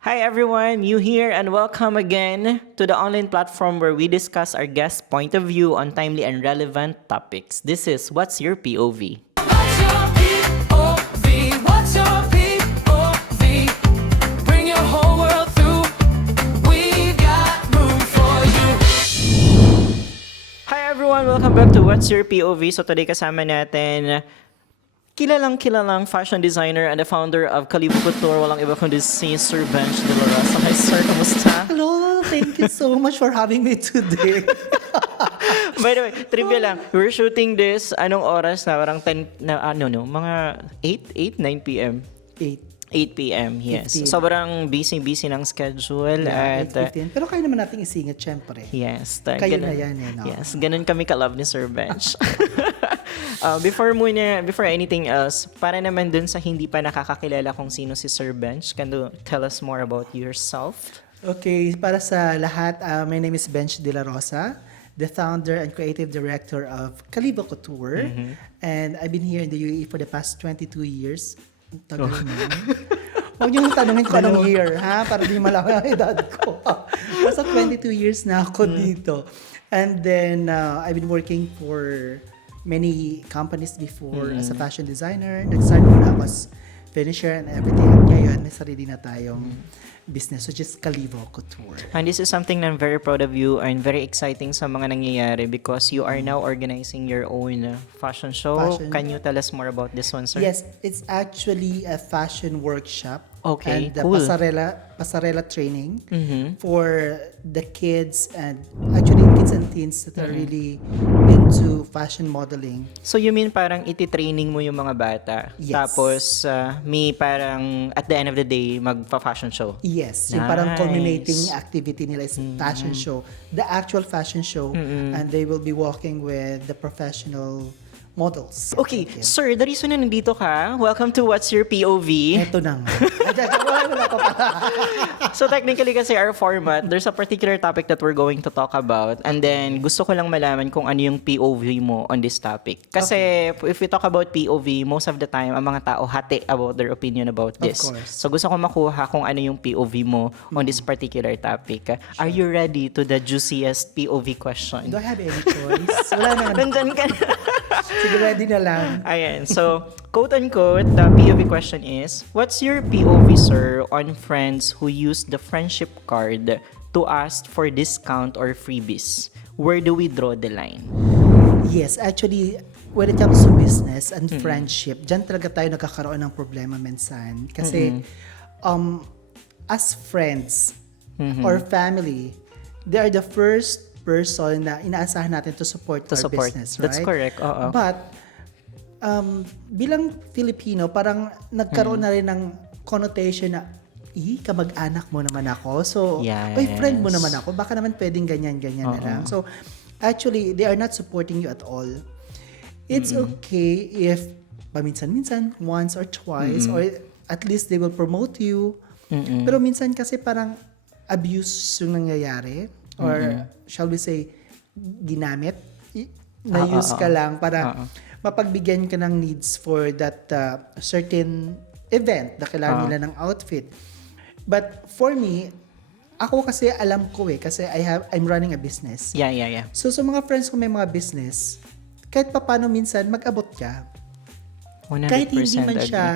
Hi everyone, you here and welcome again to the online platform where we discuss our guest point of view on timely and relevant topics. This is What's Your POV? What's your POV? What's your POV? Bring your whole world through. We've got room for you. Hi everyone, welcome back to What's Your POV? So today kasama natin kilalang fashion designer and the founder of Calibo Couture. Walang iba kundi si Sir Bench De La Rosa. Hi Sir, kamusta? Hello, thank you so much for having me today. By the way, trivia lang. We're shooting this, anong oras na? Parang 10, mga 8, 9 p.m. 8 p.m., yes. 15. Sobrang busy ng schedule at 8:15. Pero kaya naman nating isingit, syempre. yes. Kayo na yan no? Yes, ganun kami ka-love ni Sir Bench. Before anything else, para naman dun sa hindi pa nakakakilala kung sino si Sir Bench, can you tell us more about yourself? Okay, para sa lahat, my name is Bench De La Rosa, the founder and creative director of Calibo Couture. And I've been here in the UAE for the past 22 years. Tagal na. Huwag niyong tanungin ko anong year, ha? Para di malaman ang edad ko. Basta 22 years na ako dito. And then, I've been working for many companies before as a fashion designer. Nag-start muna ako as finisher and everything. At ngayon, may sarili na tayong business, which is Calibo Couture. And this is something that I'm very proud of you and very exciting sa mga nangyayari because you are now organizing your own fashion show. Fashion. Can you tell us more about this one, sir? Yes, it's actually a fashion workshop. Okay, and cool. pasarela training for the kids and actually kids and teens that are really into fashion modeling. So you mean parang iti-training mo yung mga bata? Yes. Tapos may parang at the end of the day magpa-fashion show? Yes, yung parang Nice. culminating activity nila is fashion show, the actual fashion show, and they will be walking with the professional models. Okay, sir, the reason na nandito ka, welcome to What's Your POV? Ito na nga. Wala pa pala. So technically kasi our format, there's a particular topic that we're going to talk about and then gusto ko lang malaman kung ano yung POV mo on this topic. Kasi if we talk about POV, most of the time, ang mga tao hati about their opinion about this. course. So gusto ko makuha kung ano yung POV mo on this particular topic. Are you ready to the juiciest POV question? Do I have any choice? Wala naman. Nandyan ka na. Sige, ready na lang. Ayan. So, quote-unquote, the POV question is, what's your POV, sir, on friends who use the friendship card to ask for discount or freebies? Where do we draw the line? Yes, actually, when it comes to business and friendship, dyan talaga tayo nagkakaroon ng problema minsan. Kasi, as friends or family, they are the first person na inaasahan natin to support our business, right? That's correct. Oo. But, bilang Filipino, parang nagkaroon na rin ng connotation na, kamag-anak mo naman ako. So, Yes. friend mo naman ako. Baka naman pwedeng ganyan-ganyan na lang. So, actually, they are not supporting you at all. It's okay if paminsan-minsan, once or twice, or at least they will promote you. Pero minsan kasi parang abuse yung nangyayari. Or shall we say, ginamit, na-use ka lang para mapagbigyan ka ng needs for that certain event na kailangan nila ng outfit. But for me, ako kasi alam ko kasi I'm running a business. Yeah. So sa mga friends ko may mga business, kahit papano minsan mag-abot ka. 100% Kahit hindi man agree. siya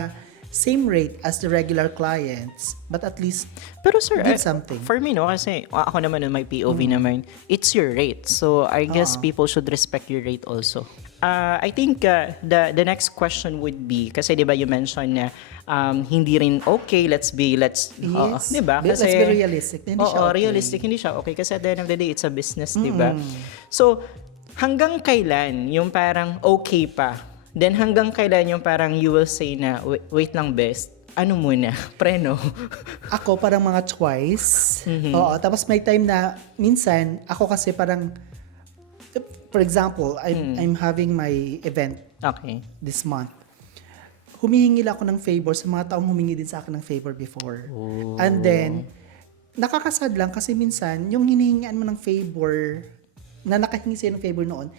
same rate as the regular clients, but at least Pero sir, did something. for me no, kasi ako naman may POV naman, it's your rate. So I guess people should respect your rate also. I think the next question would be, kasi di ba you mentioned na hindi rin okay, let's Yes. di ba? Let's be realistic. Hindi siya okay. Realistic, hindi siya okay. Kasi at the end of the day, it's a business, di ba? So, hanggang kailan yung parang okay pa? Then hanggang kailan yung parang you will say na, wait lang best, ano muna, preno? Ako parang mga twice. Oo, tapos may time na minsan ako kasi parang for example, I'm having my event Okay. this month. Humihingi lang ako ng favor sa mga taong humingi din sa akin ng favor before. And then nakakasad lang kasi minsan yung hinihingian mo ng favor na nakahingi sa'yo ng favor noon,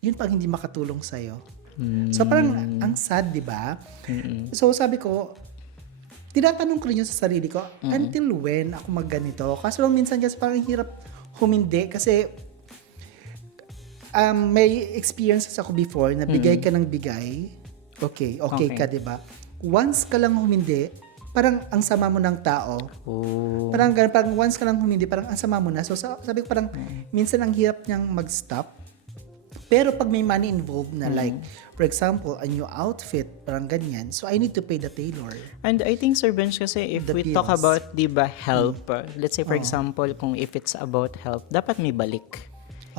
yun pang hindi makatulong sa'yo. So parang ang sad, di ba? So sabi ko, tinatanong ko rin yun sa sarili ko, until when ako magganito? Kaso lang minsan kasi parang hirap humindi kasi may experiences ako before na bigay ka ng bigay, okay ka, diba? Once ka lang humindi, parang ang sama mo ng tao. Oh. Parang once ka lang humindi, parang ang sama mo na. So sabi ko parang minsan ang hirap niyang mag-stop. Pero pag may money involved na like, for example, a new outfit, parang ganyan, so I need to pay the tailor. And I think, Sir Bench, kasi if The we talk bills. about, di ba, help, let's say for example, kung if it's about help, dapat may balik.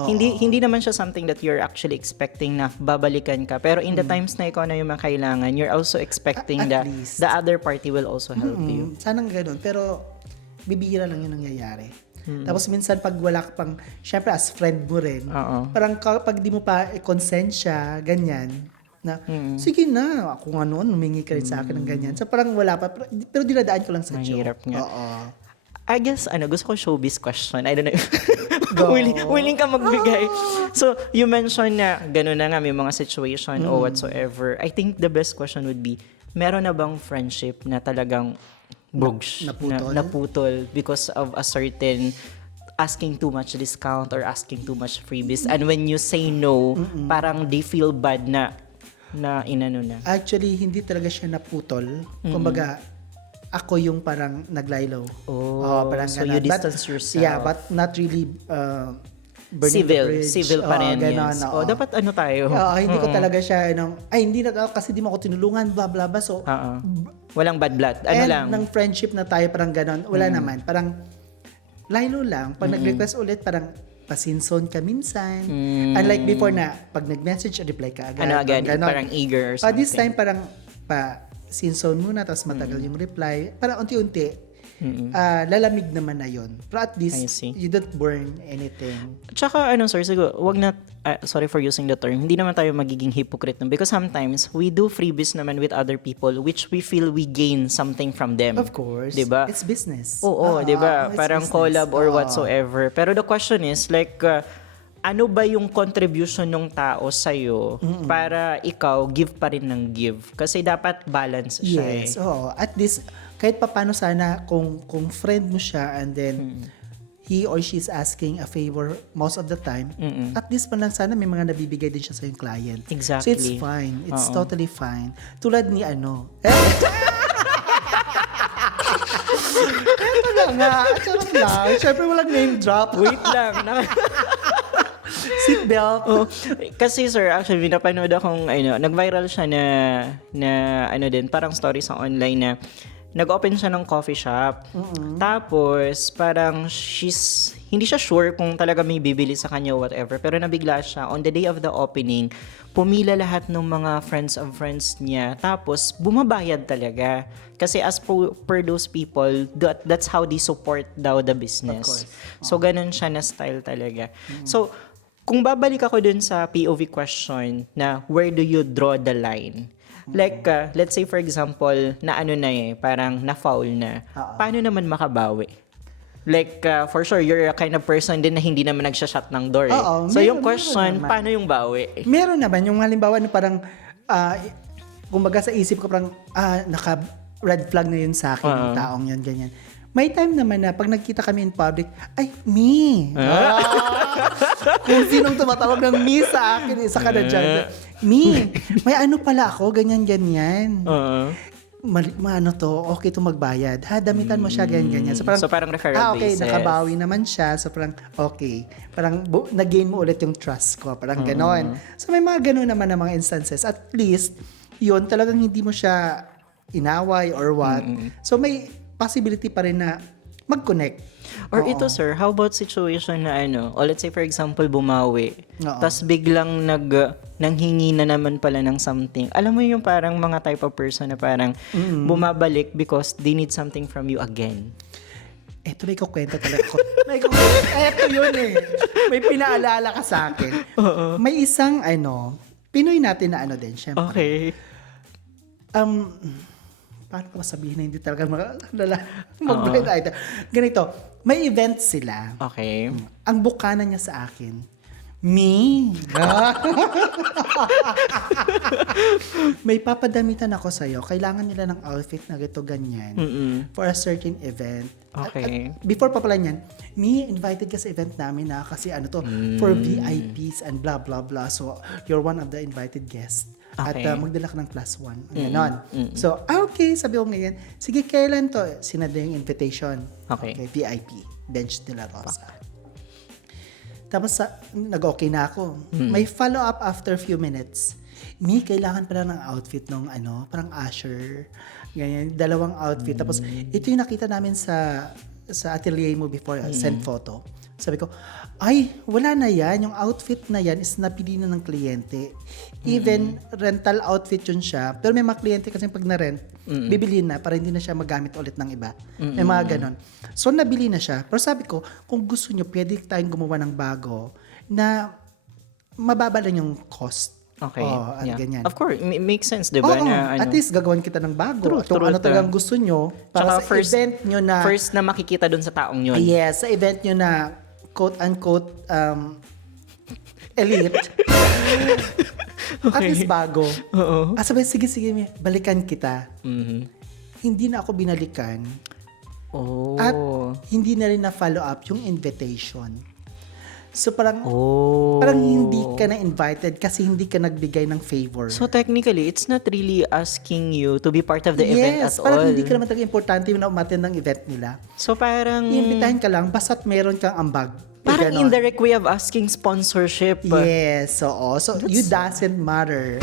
Hindi naman siya something that you're actually expecting na babalikan ka. Pero in the times na ikaw na yung makailangan, you're also expecting At that least. the other party will also help you. Sanang ganun. Pero, bibihira lang yun nangyayari. Tapos minsan pag wala ka pang, syempre as friend mo rin, Oo. parang pag di mo pa konsensya, ganyan, na, sige na, kung ano, humingi ka rin sa akin ng ganyan. So parang wala pa, pero dinadaan ko lang sa joke. Mahirap nga. Oo. I guess, gusto ko showbiz question. I don't know. Go. willing ka magbigay. So, you mentioned na gano'n na nga, may mga situation or whatsoever. I think the best question would be, meron na bang friendship na talagang bugs, naputol because of a certain asking too much discount or asking too much freebies? And when you say no, parang they feel bad na inano na. Actually, hindi talaga siya naputol. Kumbaga, ako yung parang naglaylo. Parang so ganun. you distance yourself. Yeah, but not really burning the bridge. Civil pa rin, Ganon, yes. oo. Dapat ano tayo? Hindi ko talaga siya, hindi na kasi di mo ako tinulungan, blah, blah, blah. So, Walang bad blood. end lang? ng friendship na tayo, parang ganon. Wala naman. Parang, laylo lang. Pag nag-request ulit, parang, pasinson ka minsan. Unlike before na, pag nag-message, reply ka agad. Agad, ganon. parang eager or something. This time, parang, sinson muna, tapos matagal yung reply. Parang unti-unti, lalamig naman na yun. Pero at I least, see. you don't burn anything. Tsaka, sir, siguro, wag na, sorry for using the term, hindi naman tayo magiging hypocrite nun because sometimes, we do freebies naman with other people which we feel we gain something from them. Of course. Diba? It's business. Oo, diba? It's Parang business. collab or whatsoever. Pero the question is, like, ano ba yung contribution ng tao sa'yo para ikaw give pa rin ng give? Kasi dapat balance siya Yes, oo. At least, kahit papano sana kung friend mo siya and then he or she is asking a favor most of the time, at least man lang sana may mga nabibigay din siya sa yung client. Exactly. So it's fine. It's totally fine. Tulad ni Ito lang nga. Charot lang. Siyempre walang name drop. Wait lang. Seatbelt. Kasi sir, actually, napanood akong, nag-viral siya na din, parang story sa online na nag-open siya ng coffee shop. Tapos, parang hindi siya sure kung talaga may bibili sa kanya or whatever. Pero nabigla siya. On the day of the opening, pumila lahat ng mga friends of friends niya. Tapos, bumabayad talaga. Kasi as per those people, that's how they support daw the business. So, ganun siya na style talaga. So, kung babalik ako dun sa POV question na where do you draw the line? Like, let's say for example, na parang na-foul na. Paano naman makabawi? Like, for sure, you're a kind of person din na hindi naman nagsha-shut ng door. Oo, So, meron yung question, naman. paano yung bawi? Meron naman. Yung halimbawa na parang, kumbaga sa isip ko parang, naka-red flag na yun sa akin, yung taong yun, ganyan. May time naman na pag nagkita kami in public, ay, me! Kung sinong tumatawag ng me sa akin, isa ka na dyan. Me! May ano pala ako, ganyan-ganyan. Okay to magbayad. Damitan mo siya, ganyan-ganyan. So, parang referral okay, basis. nakabawi naman siya. So, parang, okay. Parang, nag-gain mo ulit yung trust ko. Parang ganon. So, may mga ganon naman na mga instances. At least, yun, talagang hindi mo siya inaway or what. So, may possibility pa rin na mag-connect. Or ito sir, how about situation na o let's say for example, bumawi. Tas biglang nanghingi na naman pala ng something. Alam mo yung parang mga type of person na parang bumabalik because they need something from you again. Eto, may kukwento talaga ko. Eto yun May pinaalala ka sa akin. May isang, Pinoy natin na din, syempre. Okay. Paano ko masabihin na hindi talaga mag-blind item? Ganito, may event sila. Okay. Ang bukana niya sa akin, Me? May papadamitan ako sa'yo. Kailangan nila ng outfit na gito ganyan for a certain event. Okay. At before pa pala niyan, me, invited ka sa event namin na kasi ano to, for VIPs and blah blah blah. So, you're one of the invited guests. Okay. At magdala ka ng +1. Ganon. So, okay, sabi ko ngayon, sige, kailan to? Sinada yung invitation. Okay. VIP, Bench de la Rosa. Tapos, nag-okay na ako. May follow-up after few minutes. Me, kailangan pala ng outfit nung parang usher. Ganyan, 2 outfit. Tapos, ito yung nakita namin sa atelier mo before, send photo. Sabi ko, ay, wala na yan. Yung outfit na yan is napili na ng kliyente. Even rental outfit yun siya. Pero may mga kliyente kasi pag na-rent, bibilhin na para hindi na siya magamit ulit ng iba. May mga ganon. So, nabili na siya. Pero sabi ko, kung gusto nyo, pwede tayong gumawa ng bago na mababa lang yung cost. Okay. At ganyan. Of course, makes sense, di ba? Oo, Na, at least gagawan kita ng bago. True, At kung true, ano true. talagang gusto nyo, para Tsaka sa event nyo na... First na makikita dun sa taong yun. Yes, sa event nyo na quote-unquote elite. At least bago. Oo. Sabi, sige, balikan kita. Hindi na ako binalikan. Oh. At hindi na rin na-follow up yung invitation. So parang Oh. parang hindi ka na invited kasi hindi ka nagbigay ng favor. So technically, it's not really asking you to be part of the event at yes, parang all. hindi ka naman talaga importante na umattend ng event nila. So parang Iimbitahin ka lang basta't meron kang ambag. parang Ganon. indirect way of asking sponsorship. Yes, oo. So, you doesn't matter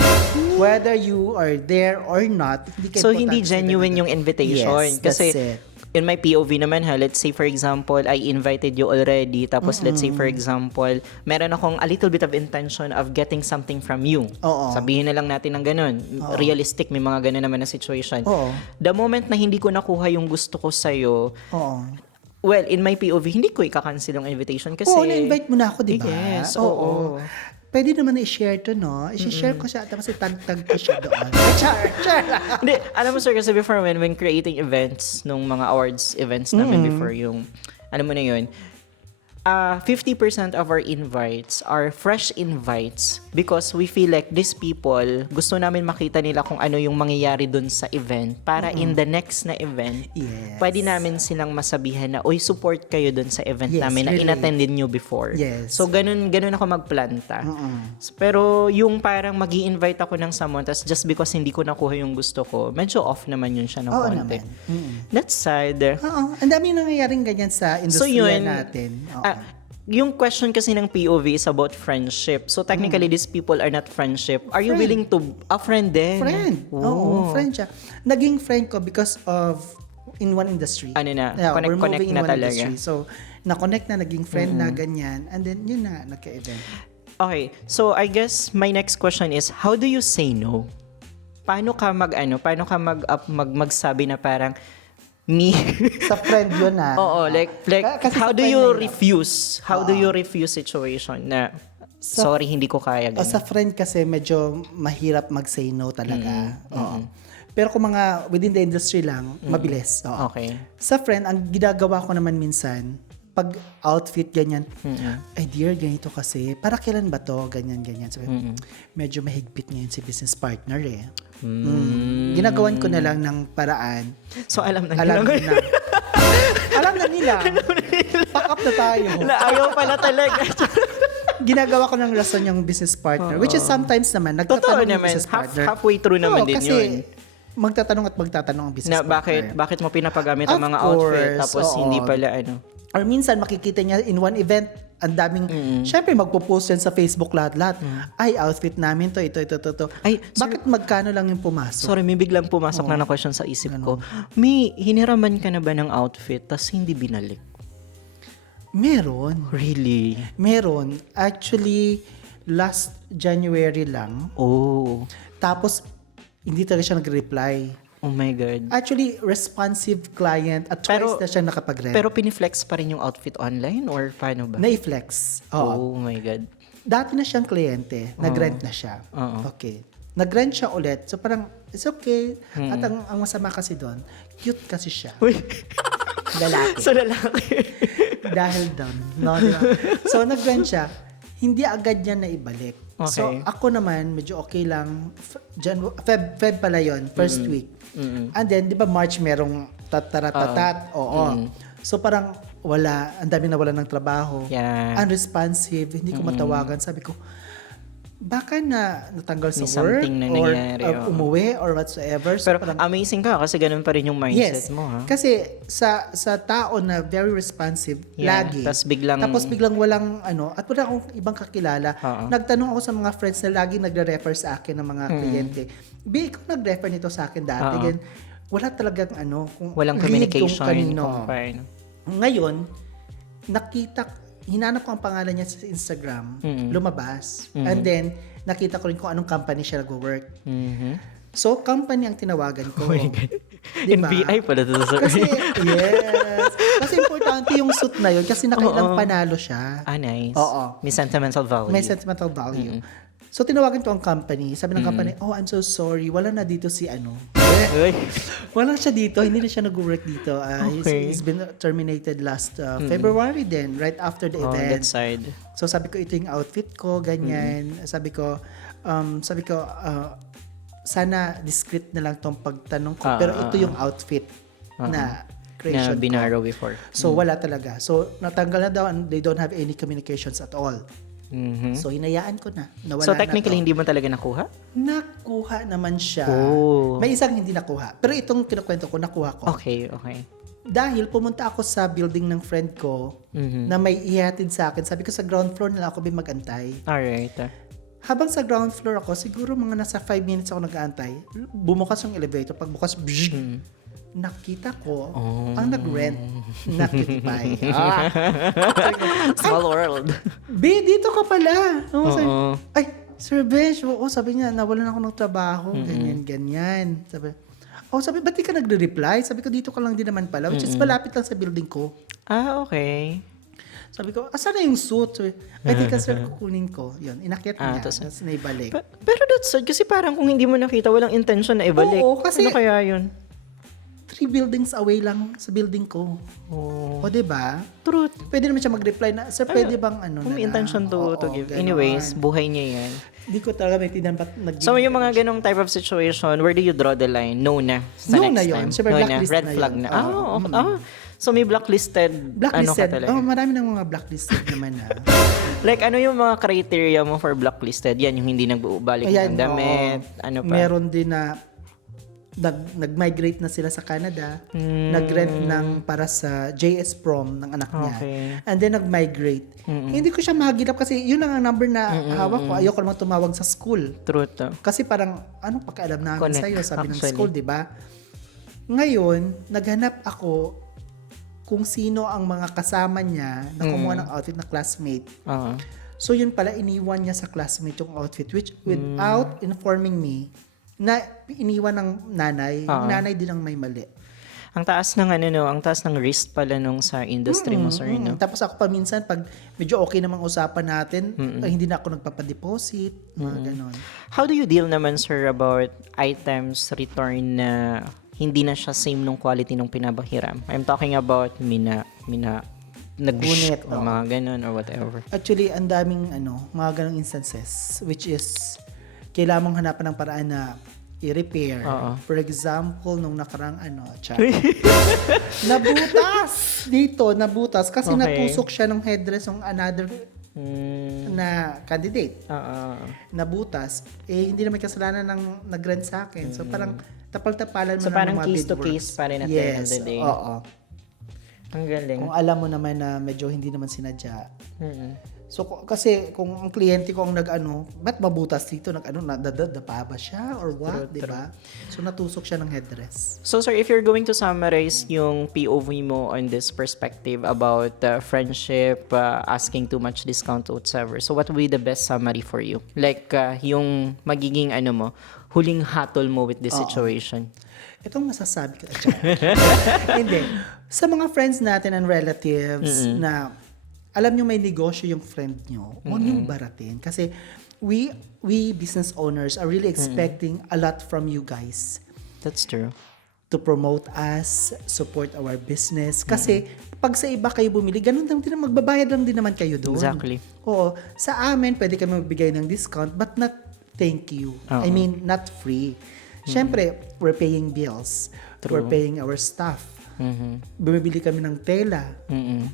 whether you are there or not. So hindi genuine yung invitation. Yes, that's Kasi it. in my POV naman let's say for example, I invited you already, tapos let's say for example, meron akong a little bit of intention of getting something from you. Oo. Sabihin na lang natin ng ganun. Realistic, may mga ganun naman na situation. Oo. The moment na hindi ko nakuha yung gusto ko sa'yo, Oo. well, in my POV, hindi ko ika-cancel yung invitation kasi... Oo, na-invite mo na ako, di ba? Yes, oo. Pwede naman i-share to, no? I-share ko siya, tapos itag-tag ko siya doon. Char! Hindi, alam mo sir, kasi before when creating events, nung mga awards events namin before yung, alam mo na yun, 50% of our invites are fresh invites because we feel like these people, gusto namin makita nila kung ano yung mangyayari dun sa event para in the next na event, Yes. pwede namin silang masabihan na, uy, support kayo dun sa event Yes, namin na really. inattended nyo before. Yes. So, ganun ako magplanta. Pero yung parang mag-i-invite ako ng someone tas just because hindi ko nakuha yung gusto ko, medyo off naman yun siya ng Oo konti. naman. That's sad. Oo. Ang dami nangyayaring ganyan sa industriya natin. Oo. Yung question kasi ng POV is about friendship. So technically, these people are not friendship. Are you Friend. willing to... friend din? Friend. Oh. Oo, friend siya. Naging friend ko because of in one industry. Ano na, Yeah, we're connect moving in na one talaga. industry. So, na-connect na, naging friend na, ganyan. And then, yun na, nagka-event. Okay, so I guess my next question is, how do you say no? Paano ka magsabi na parang, me... Sa friend yun na. Oo, like Kasi how sa do friend you na yun. refuse? How do you refuse situation na sorry, hindi ko kaya O, ganun? sa friend kasi medyo mahirap mag-say no talaga. Oo. Pero kung mga within the industry lang, mabilis. Oo. Okay. Sa friend, ang ginagawa ko naman minsan, pag outfit ganyan, ay dear, ganito kasi, para kailan ba to? Ganyan. Sabi, medyo mahigpit ngayon si business partner eh. Ginagawan ko na lang ng paraan. So alam na Alam nila. na. Alam na nila. Pack up na tayo. Na ayaw pala talaga. Ginagawa ko ng rason yung business partner. Which is sometimes naman, Totoo nagtatanong yung naman. business partner. Halfway through naman Oo, din kasi yun. magtatanong ang business Na partner. bakit mo pinapagamit ang Of mga outfit course, tapos oo. hindi pala ano. Or minsan makikita niya in one event, ang daming, syempre magpo-post yan sa Facebook lahat-lahat. Ay, outfit namin to, ito. Ay, Bakit magkano lang yung pumasok? Sorry, may biglang pumasok na question sa isip ko. May hiniraman ka na ba ng outfit tapos hindi binalik? Meron. Really? Meron. Actually, last January lang. Oh. Tapos, hindi talaga siya nag-reply. Oh my God. Actually, responsive client at twice Pero- na siya nakapag-rent. Pero piniflex pa rin yung outfit online or paano ba? Na-flex. Oo. Oh my God. Dati na siyang kliyente. Nag-rent na siya. Oo. Okay. Nag-rent siya ulit. So parang, it's okay. At ang masama kasi doon, cute kasi siya. Uy. Lalaki. So lalaki. Dahil doon. No, di ba? So nag-rent siya. hindi agad niya na ibalik. So, Okay. ako naman, medyo okay lang. Feb pala yon first week. And then, di ba March merong tatat, oo. So, parang wala, ang dami nawala ng trabaho. Yeah. Unresponsive, hindi ko matawagan. Sabi ko, baka natanggal sa May work something na or nangyari, umuwi or whatsoever. So, Pero parang, amazing ka kasi ganun pa rin yung mindset yes. mo, ha? Kasi sa tao na very responsive, Yeah, lagi. tas biglang- Tapos biglang walang at wala akong ibang kakilala. Oo. Nagtanong ako sa mga friends na lagi nagre-refer sa akin ng mga kliyente. Ikaw nag-refer nito sa akin dati. Oo. Then, wala talagang kung Walang lead communication. kung kanino. kung paano. Ngayon, hinanap ko ang pangalan niya sa Instagram, lumabas. And then, nakita ko rin kung anong company siya nag-work. Mhm. So, company ang tinawagan ko. Diba? NBI pala to, sir. Kasi, yes. Kasi importante yung suit na yun kasi nakailang panalo siya. Ah, nice. Oo. May sentimental value. May sentimental value. So, tinawagan ko ang company. Sabi ng company, oh, I'm so sorry. Wala na dito si Uy. Wala siya dito. Hindi na siya nag-work dito. Okay. He's been terminated last February then, right after the On that event. side. So, sabi ko, ito yung outfit ko, ganyan. Sabi ko, sana discreet na lang tong pagtanong ko. Pero ito yung outfit na creation Na binaro ko. before. So, wala talaga. So, natanggal na daw and they don't have any communications at all. Mhm. So, hinayaan ko na. Nawala So, technically, na to. hindi mo talaga nakuha? Nakuha naman siya. Oh. May isang hindi nakuha. Pero itong kinukwento ko, nakuha ko. Okay. Dahil pumunta ako sa building ng friend ko na may ihatid sa akin. Sabi ko sa ground floor na lang ako mag-antay. Alright. Habang sa ground floor ako, siguro mga nasa 5 minutes ako nag-aantay. Bumukas yung elevator. Pagbukas, nakita ko ang nag-rent na Cutie Pie. Small world. B, dito ka pala. Sabi, Oo. ay, Sir Besh, sabi niya, nawalan ako ng trabaho. Ganyan. Sabi, ba't di ka nagre-reply? Sabi ko, dito ka lang din naman pala. Which is malapit lang sa building ko. Ah, okay. Sabi ko, asan na yung suit? Sabi, I think sir, kukunin ko. Yun, inakyat niya. tas- Tapos naibalik. Pero that's sad kasi parang kung hindi mo nakita, walang intention na ibalik. Oo, kasi- ano kaya yun? 3 buildings away lang sa building ko. Oh. O, diba? Truth. Pwede naman siya mag-reply na, sir, pwede bang Kung may intention to give. ganon. Anyways, buhay niya yan. Di ko talaga may tinang So, yung mga ganong type of situation, where do you draw the line? No na. Sa No next na yun. time. Siyempre, No na. blacklist Red na flag yun. na. So, may blacklisted, ano ka Blacklisted. talaga? Marami ng mga blacklisted naman na. Like, ano yung mga criteria mo for blacklisted? Yan, yung hindi nagbubalik ng damit. Ano pa? Meron din na nag-migrate na sila sa Canada, nag-rent ng para sa JS prom ng anak niya. Okay. And then nag-migrate. Hindi ko siya mahagilap kasi yun lang ang number na hawak ko. Ayoko naman tumawag sa school. Truth. Kasi parang, anong pakialam namin Connect, sa'yo? Sabi ng actually. school, di ba? Ngayon, naghanap ako kung sino ang mga kasama niya na kumuha ng outfit na classmate. Oo. So yun pala, iniwan niya sa classmate yung outfit which without informing me na iniwan ng nanay. Yung nanay din ang may mali. Ang taas ng ang taas ng risk pala nung sa industry mo, sir, no? Tapos ako pa minsan, pag medyo okay namang usapan natin, hindi na ako nagpapadeposit, mga ganon. How do you deal naman, sir, about items return na hindi na siya same nung quality nung pinabahiram? I'm talking about Gunit, or mga ganon or whatever. Actually, ang daming mga ganong instances, which is, kailangan mong hanapan ng paraan na i-repair. For example, nung nakarang nabutas kasi Okay. natusok siya ng headdress ng another na candidate. Nabutas. Hindi naman kasalanan ng nag-rent sa akin. So parang tapal-tapalan mo So, na parang ng mga case to bid case works. pa rin at the end of Yes, the day. oo. Ang galing. Kung alam mo naman na medyo hindi naman sinadya. So kasi kung ang kliyente ko ang ba't mabutas dito? Nadapa ba siya or what? Diba? So natusok siya ng headdress. So, sir, if you're going to summarize yung POV mo on this perspective about friendship, asking too much discount, whatsoever, so what would be the best summary for you? Like, yung magiging huling hatol mo with this situation? Itong masasabi ko. Hindi. Sa mga friends natin and relatives na alam nyo may negosyo yung friend nyo, huwag nyo baratin. Kasi we business owners are really expecting a lot from you guys. That's true. to promote us, support our business. Kasi pag sa iba kayo bumili, ganun lang din, magbabayad lang din naman kayo doon. Exactly. Oo. Sa amin, pwede kami magbigay ng discount, but not thank you. I mean, not free. Siyempre, we're paying bills. We're paying our staff. Bumibili kami ng tela.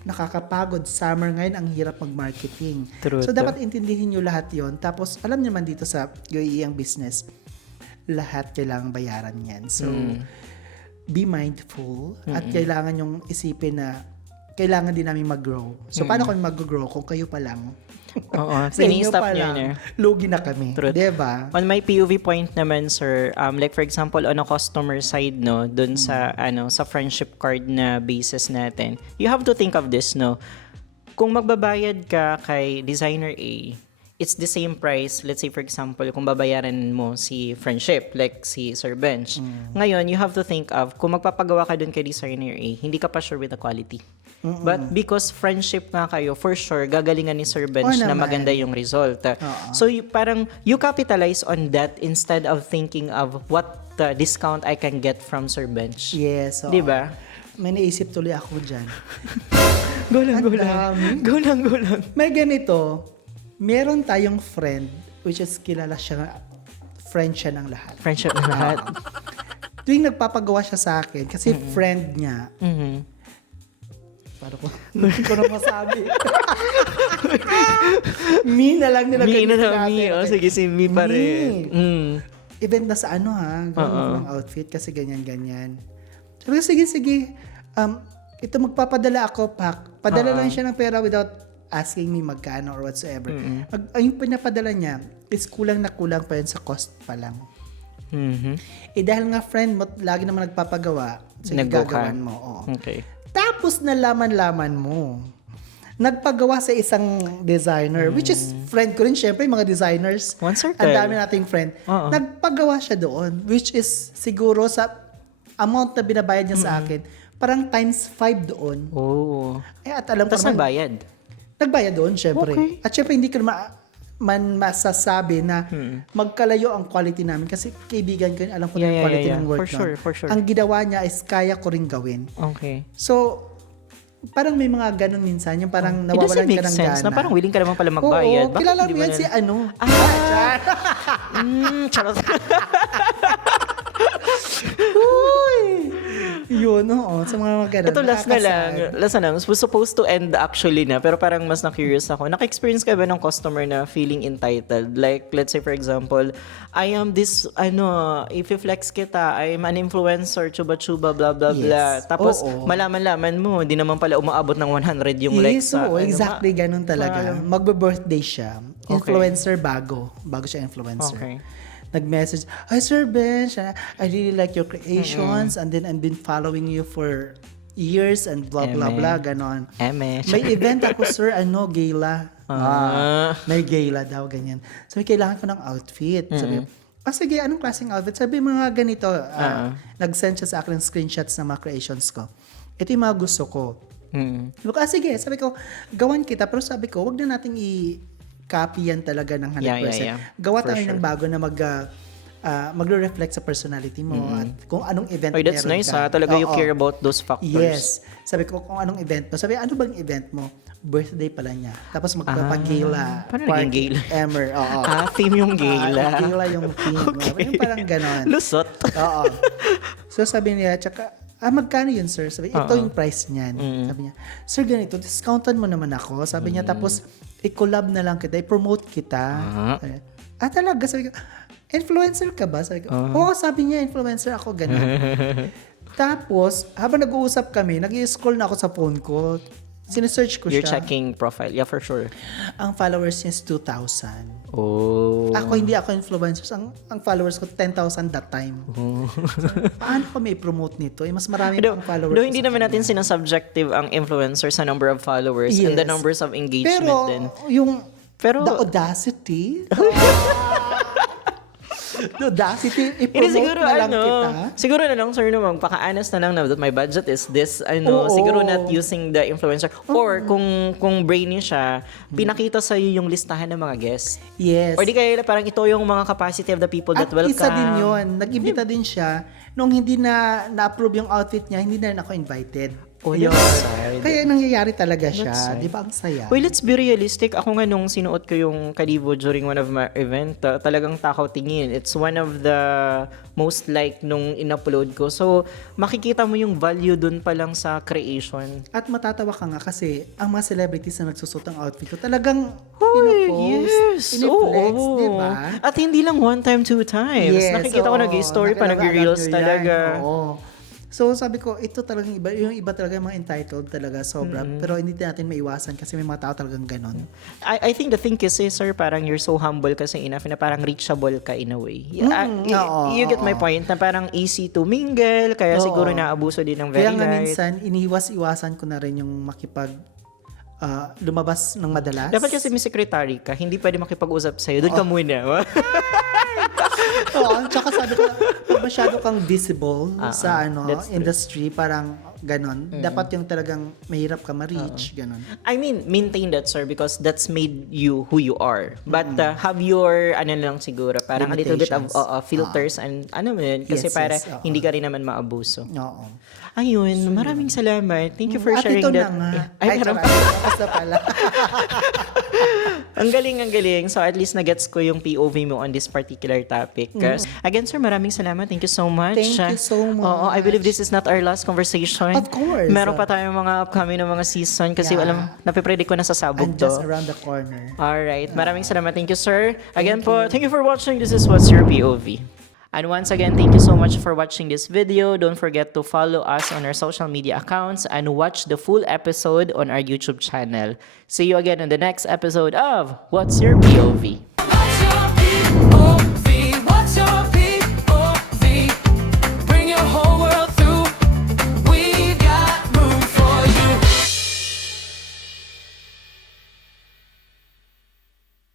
Nakakapagod. Summer ngayon, ang hirap mag-marketing. True, So, true. dapat intindihin nyo lahat yon. Tapos, alam naman dito sa UAE ang business, lahat kailangang bayaran yan. So, be mindful at kailangan yung isipin na kailangan din namin mag-grow. So, paano kami mag-grow kung kayo pa lang? Oo, Sa inyo ini-stop pa niya lang, niya. lugi na kami. Truth. Diba? On my POV point naman, sir, like for example, on a customer side, no, dun sa, sa friendship card na basis natin, you have to think of this, no. Kung magbabayad ka kay designer A, it's the same price, let's say for example, kung babayaran mo si friendship, like si Sir Bench. Ngayon, you have to think of, kung magpapagawa ka dun kay designer A, hindi ka pa sure with the quality. But because friendship nga kayo, for sure, gagalingan ni Sir Bench na naman. maganda yung result. So, parang you capitalize on that instead of thinking of what the discount I can get from Sir Bench. Yes. oo. Di ba? May naisip tuloy ako dyan. Go lang, Ang dami. Go lang, go lang. May ganito, meron tayong friend, which is kilala siya, friend siya ng lahat. Friendship na lahat. Tuwing nagpapagawa siya sa akin, kasi friend niya, paano ko, hindi ko na masabi. Me na lang nila Mi na gamitin lang, Mi. natin. Oh, Okay. sige, si Mi pa rin. Event na sa ano ha, gawin ng outfit kasi ganyan-ganyan. Sabi ko, sige. Ito magpapadala ako, Pak. Padala lang siya ng pera without asking me magkano or whatsoever. Yung pinapadala niya is kulang na kulang pa yun sa cost pa lang. Eh dahil nga friend mo, lagi naman nagpapagawa, sige Nag-go ka. gagawan mo. Oo. Okay. Tapos nalaman-laman mo, nagpagawa sa isang designer, which is friend ko rin, syempre, yung mga designers. One circle. Ang dami nating friend. Oo. Nagpagawa siya doon, which is siguro sa amount na binabayad niya sa akin, parang times 5 doon. Oh. At alam ko Tapos naman, nagbayad. nagbayad doon, syempre. Okay. At syempre, hindi ko man masasabi na magkalayo ang quality namin kasi kaibigan ko yun, alam ko na yung quality ng work For sure. Ang ginawa niya is kaya ko rin gawin. Okay. So, parang may mga ganun minsan, yung parang It doesn't nawawalan make ka ng sense gana. na parang willing ka naman pala magbayad. Oo, Bakit kilala hindi mo mo yan na- si ano? Charot. Yun, oo. Sa mga ganun. Ito last na lang. nakakasad. Last na lang. Was supposed to end actually na. Pero parang mas na-curious ako. Naka-experience ka ba ng customer na feeling entitled? Like, let's say for example, I am this, if-flex kita, I'm an influencer, chuba-chuba, blah, blah, Yes. blah. Tapos, Oo. malaman-laman mo, hindi naman pala umaabot ng 100 yung likes Yes, sa... oo, exactly ganun talaga. Magbe-birthday siya. Influencer bago. Bago siya influencer. Okay. Nag-message, "Hi Sir Ben, I really like your creations and then I've been following you for years and blah blah Eme. blah ganon. Eme. May event ako sir, gala. May gala daw ganyan. Sabi kailangan ko ng outfit. Sabi, sige, anong klaseng outfit? Sabi mga ganito. Nag-send siya sa akin ng screenshots ng mga creations ko. Ito yung mga gusto ko. Sabi ko, sige. Sabi ko, gawan kita. Pero sabi ko, wag na nating i-copy yan talaga ng 100%. Yeah. Gawa For tayo sure. ng bago na magre-reflect sa personality mo at kung anong event Oy, that's meron nice ka. ha. Talaga you Oo. care about those factors. Yes. Sabi ko, kung anong event mo. Sabi, ano bang event mo? Birthday pala niya. Tapos magpapagila. Paano naging gala? Emer. Oo. Theme yung gala. Gala yung theme. Yung parang ganon. Lusot. Oo. So sabi niya, tsaka, magkano yun, sir? Sabi, ito yung price niyan. Sabi niya, sir, ganito, discountan mo naman ako. Sabi niya, tapos, i-collab na lang kita, i-promote kita. Talaga? Sabi ko, influencer ka ba? Sabi ko, oo, sabi niya, influencer ako, ganun. Tapos, habang nag-uusap kami, nag-i-scroll na ako sa phone ko. Sinesearch ko You're siya. checking profile. Yeah, for sure. Ang followers niya is 2,000. Oh. Hindi ako influencer. Ang followers ko, 10,000 that time. So, paano ko may promote nito? Mas marami pang followers. Though hindi naman natin sinasubjective ang influencer sa number of followers and the Yes. numbers of engagement Pero, din. the audacity, Hindi, i-promote siguro na lang kita. siguro na lang sir no, magpaka-honest na lang na that my budget is this, Oo. siguro not using the influencer. Or kung brainy siya, pinakita sa yung listahan ng mga guests. Yes. Or di kaya parang ito yung mga capacity of the people that At welcome. isa din yun, nag-imbita din siya nung hindi na-approve yung outfit niya, hindi na rin ako invited. Oh, Ayun. that's sad. Kaya nangyayari talaga That's siya. sad. Di ba ang saya? Well, let's be realistic. Ako nga nung sinuot ko yung Kalibo during one of my event, talagang takaw tingin. It's one of the most like nung in-upload ko. So, makikita mo yung value dun pa lang sa creation. At matatawa ka nga kasi ang mga celebrities na nagsusot ng outfit ko talagang Hoy, pinopost, yes. iniflex, Oo. di ba? At hindi lang one time, two times. Nakikita ko oo. nag-story pa, Nakilala nag-reels nyo yan, talaga. Oo. So sabi ko, ito talagang iba, yung iba talaga yung mga entitled talaga, sobra. Pero hindi natin maiwasan kasi may mga tao talagang ganon. I think the thing kasi, sir, parang you're so humble kasi enough na parang reachable ka in a way. Oo, You get my point na parang easy to mingle, kaya Oo. siguro naabuso din ng very Kaya nga light. minsan, iniwas-iwasan ko na rin yung makipag lumabas ng madalas. Dapat kasi may secretary ka, hindi pwede makipag-usap sa'yo. Doon ka muna. Oo, tsaka sabi ko, pag masyado kang visible sa that's true. industry, parang ganon. Dapat yung talagang mahirap ka ma-reach, ganon. I mean, maintain that, sir, because that's made you who you are. But have your, ano lang siguro, parang a little bit of Limitations. filters and ano mo yun, kasi Yes, para yes, oo. hindi ka rin naman maabuso. Oo. Ayun, maraming salamat. Thank you for At sharing ito that. na nga. Ay, charot. meron pa. Tapos na pala. Ang galing, ang galing. So at least na-gets ko yung POV mo on this particular topic. Again, sir, maraming salamat. Thank you so much. Thank you so Oo, I much. believe this is not our last conversation. Of course. Meron pa tayong mga upcoming na mga season kasi Yeah. alam, napipredict ko na sa sabog I'm to. just around the corner. Alright, maraming salamat. Thank you, sir. Again po, thank you for watching. This is What's Your POV. And once again, thank you so much for watching this video. Don't forget to follow us on our social media accounts and watch the full episode on our YouTube channel. See you again in the next episode of What's Your POV.